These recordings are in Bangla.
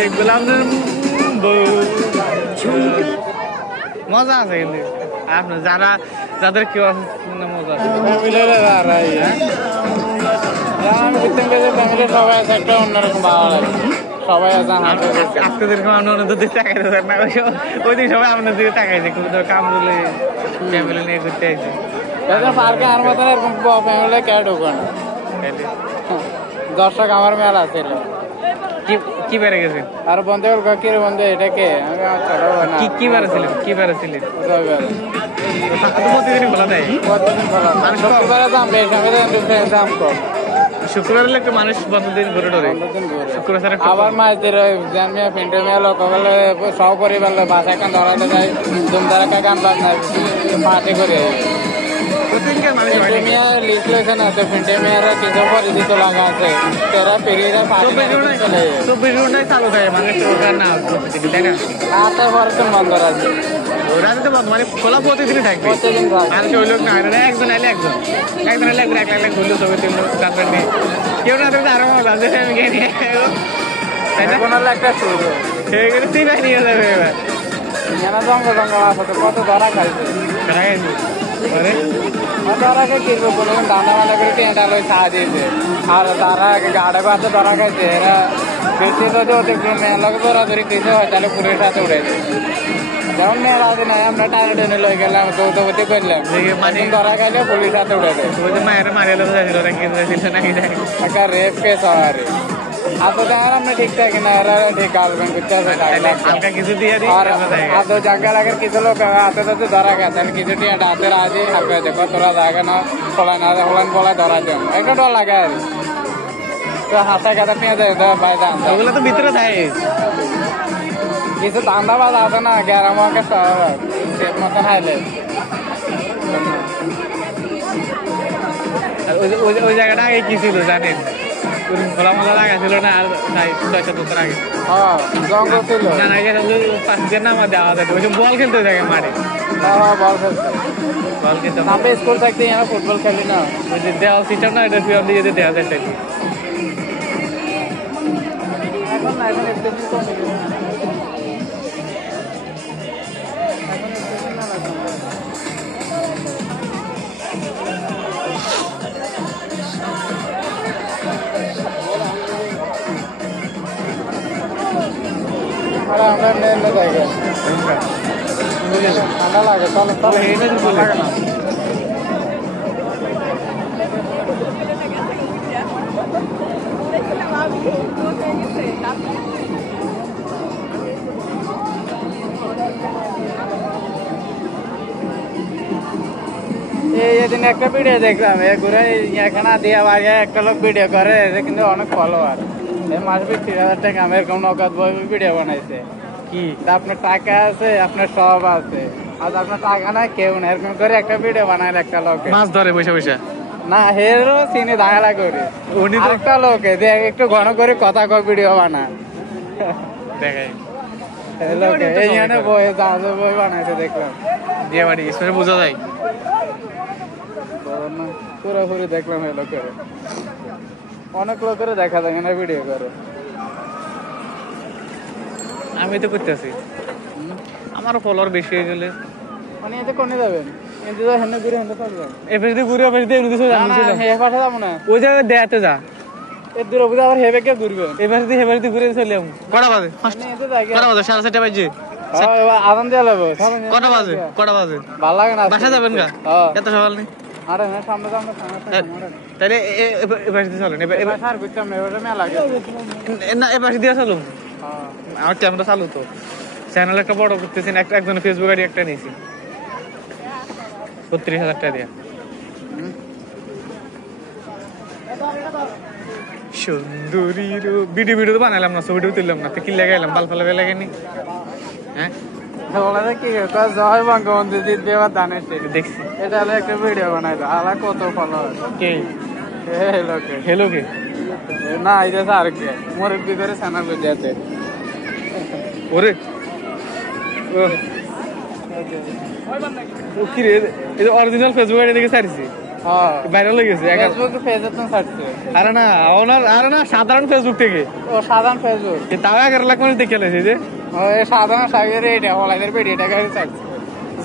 দেখলাম মজা আছে কিন্তু আপনার যারা যাদের কেউ আছে মজা আছে সবাই আছে একটা অন্যরকম ভালো লাগে সবাই আছে আজকে যেরকম আমরা অন্য দিকে তাকাইতে না ওই দিন সবাই আপনার দিকে তাকাইছে কিন্তু কাম করলে ফ্যামিলি নিয়ে ঘুরতে আসছে পার্কে আর মতন এরকম ফ্যামিলি কে ঢুকবে না দর্শক আমার মেলা ছিল কি বেড়ে গেছে আর বন্ধু কি রে বন্ধু এটা কে কি বেড়ে ছিলেন কি বেড়ে ছিলেন প্রতিদিনই খোলা দেয় দাম কম শুক্রবার হলে একটু মানুষ বন্ধদিন ঘুরে ডরে শুক্রবার আবার মাছদের জানমিয়া ফিন্টে মেয়ে লোক বলে সপরিবার বাসা কান ধরাতে যায় ধুমধারাকা গান বাজনা পার্টি করে খোলা প্রতিদিনই থাকবে একজন আইলে একজন একজন আইলে একজন 1 লাখ ঘুরলো ছবি তুললো তারপর নিয়ে কেউ না থাকলে আরো মজা আছে একটা শুরু নিয়ে যাবে এবার জঙ্গল জঙ্গল আছে কত ধরা খাইছে ধরাকে কিনবো বলে দানা বানা করে টেন্টা লই চা দিয়েছে আর তারা গাড়ে বাসে ধরা খাইছে এরা বেশি যদি অতিক্রম মেয়ের লোক ধরাধরি কিছু হয় তাহলে পুরের সাথে উঠেছে যেমন মেয়ের আছে না আমরা টানে টেনে লই গেলাম কৌতবতী করলাম মানে ধরা খাইলে পুলিশ হাতে উঠেছে মায়ের মারিয়ালো একটা রেপ কেস হয় আতো জায়গা আমরা ঠিক থাকি না এরা ঠিক গার্লফ্রেন্ড করতে হবে কিছু দিয়ে আতো জায়গা লাগার কিছু লোক হাতে হাতে ধরা গেছে কিছু টিয়া হাতে রাজি হাতে দেখো তোরা জায়গা না ফলাই না ফলান ফলাই ধরা দেন একটা ডর লাগে আর তো হাতে কাটা পেয়ে যায় ভাই দাম ওগুলো তো ভিতরে থাকে কিছু দান্দাবাজ আছে না গ্যারামাকে সেফ মতন হাইলে ওই জায়গাটা আগে কি ছিল জানেন খোলা মোলা লাগা ছিল না আর বছর আগে জঙ্গল ছিল না না পাশ দিয়ে নামা দেওয়া যেত ওই বল খেলতে থাকে মাঠে বল খেলতে আমরা স্কুল থাকতে আমরা ফুটবল খেলি না ওই যে দেওয়াল সিস্টেম না এটা ফিরে দিয়ে দেওয়া যায় এখন না এখন একটু কমে গেছে আমরা নেমে জায়গা ঠান্ডা লাগে চলো চলো লাগে না এদিন একটা ভিডিও দেখলাম ঘুরে এখানে দিয়া বাড়ি একটা লোক ভিডিও করে কিন্তু অনেক ফলোয়ার মাস 30,000 টাকা আমি এরকম নগদ ভিডিও বানাইছে কি আপনার টাকা আছে আপনার সব আছে আর আপনার টাকা না কেউ না এরকম করে একটা ভিডিও বানাইলে একটা লোক মাছ ধরে বসে বসে না হেরো চিনি দাঁড়া করে একটা লোকে দেখ একটু ঘন করে কথা কয় ভিডিও বানা দেখাই এইখানে বই জাহাজে বই বানাইছে দেখলাম দিয়ে বাড়ি স্পেশাল বোঝা যায় পুরোপুরি দেখলাম এই লোকের অনেক লোকের দেখা যায় না ভিডিও করে আমি তো করতেছি আমারও ফলোয়ার বেশি হয়ে গেলে মানে এতে কোনে যাবেন এতে তো হেনে ঘুরে হেনে থাকবেন এফএস দিয়ে ঘুরে এফএস দিয়ে এমনি কিছু জানিস না হে পাঠা যাব না ওই জায়গায় দেয়াতে যা এর দূর অবধি আবার হেবে কে ঘুরবে এফএস দিয়ে ঘুরে চলে যাবো কটা বাজে এতে যাই কটা বাজে 7:30 বাজে আদান দিয়ে লাগবে কটা বাজে ভালো লাগে না বাসা যাবেন না এত সকাল নেই আরে না সামনে সামনে তাহলে এফএস দিয়ে চলেন এবার স্যার বুঝতাম না এবারে মেলা লাগে না এফএস দিয়ে চলো আমার ক্যামেরা চালু তো চ্যানেল একটা বড় করতেছি একজনের ফেসবুক আইডি একটা নিয়েছি 32,000 টাকা দিয়া সুন্দরীর ভিডিও তো বানালাম না ছবিটাও তুললাম না তো কি লাগাইলাম বাল ফালা লাগাইনি হ্যাঁ কি জয় বঙ্গবন্ধু জিতবে এবার দানের দেখছি এটা হলো একটা ভিডিও বানাইলো আলা কত ফলোয়ার কে হেলো কে না এটা আর কি মুরব্বি করে সানা লজ্জাতে ওরে ও কি রে এটা অরিজিনাল ফেসবুক আইডি দেখে ছাড়ছি হ্যাঁ ভাইরাল হয়ে গেছে ফেসবুক পেজে তো ছাড়ছে আরে না সাধারণ ফেসবুক থেকে ও সাধারণ ফেসবুক তাও 11 লাখ মানুষ দেখে লেছে যে ও এই সাধারণ সাগরে এটা হলাইদের ভিডিওটা করে ছাড়ছে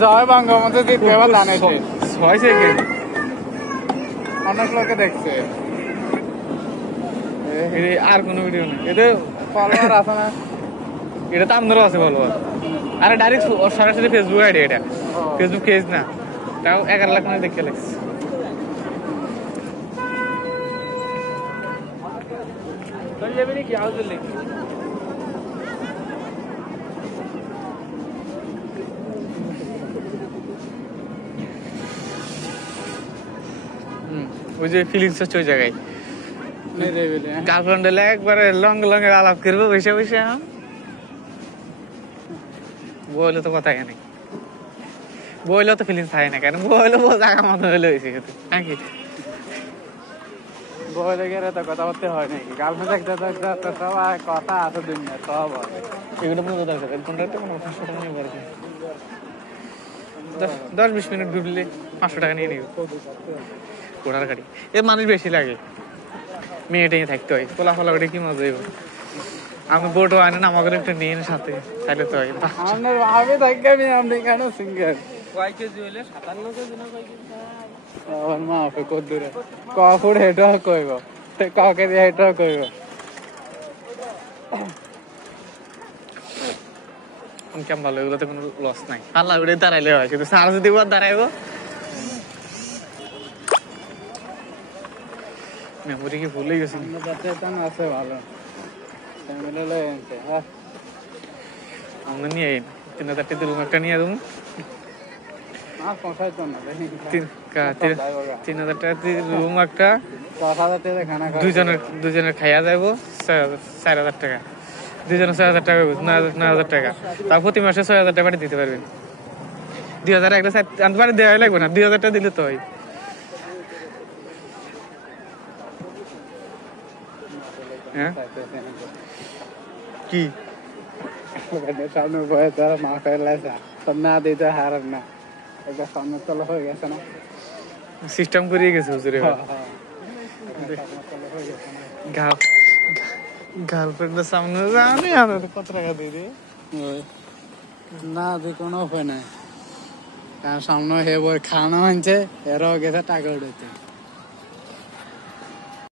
জয় বঙ্গবন্ধু জিতবে বা জানাইছে 6 সেকেন্ড অনেক লোকে দেখছে আর কোনো ভিডিও না এটা ফলোয়ার আছে না এটা তো আমাদেরও আছে ফলোয়ার আরে ডাইরেক্ট সরাসরি ফেসবুক আইডি এটা ফেসবুক পেজ না তাও 11 লাখ মানুষ দেখে লেছে ওই যে ফিলিংস হচ্ছে ওই জায়গায় গার্লফ্রেন্ড হলে একবারে লং লং এর আলাপ করবো বসে বসে বইলে তো কথা নেই বইলেও তো ফিলিংস থাকে না কেন বইলে জায়গা মতো হলে হয়েছে নাকি বইলে গেলে তো কথা বলতে হয় নাকি গার্লফ্রেন্ড একটা সবাই কথা আছে দুনিয়া সব আছে এগুলো কোনো দরকার কন্ট্রাক্টে কোনো 500 টাকা নিয়ে পারে 10-20 মিনিট ঘুরলে 500 টাকা নিয়ে নিব ঘোড়ার গাড়ি এর মানুষ বেশি লাগে মেয়েটাই থাকতে হয় কোলা ফলা ওটা কি মজা হইব আমি বোটও আনে না আমাকে একটা নিয়ে সাথে তাহলে তো হয় আমি থাকি আমি আমি কেন সিঙ্গেল কয় কেজি হইলে 57 কেজি না কয় কেজি আমার মা আপে কত দূরে কফুড হেডও কইব কাউকে দিয়ে হেডও কইব কেমন ভালো এগুলোতে কোনো লস নাই আল্লাহ উড়ে দাঁড়াইলে হয় কিন্তু সার যদি দাঁড়াইব মেমোরি কি ভুলে গেছি আছে ভালো ফ্যামিলি লয়ে আনছে আমরা নিয়ে 3000 রুম একটা নিয়ে দেবো 3000 টাকা রুম একটা 10,000 টাকা খানা খাওয়া দুজনের খাইয়া যাবো 4,000 টাকা দুজনের 6,000 টাকা 9,000 টাকা তাও প্রতি মাসে 6,000 টাকা দিতে পারবেন 2,000 একটা আনতে পারে দেওয়া লাগবে না 2,000 টাকা দিলে তো হয় কি সামনে বয়ে তারা মা ফেলাইছে সামনে দিতে হারার না একটা সামনে তলা হয়ে গেছে না সিস্টেম করে গেছে হুজুরে গার্লফ্রেন্ডের সামনে জানি আর কত টাকা দিয়ে দে না দি কোনো উপায় নাই কারণ সামনে হে বই খাওয়ানো আনছে এরও গেছে টাকা উঠেছে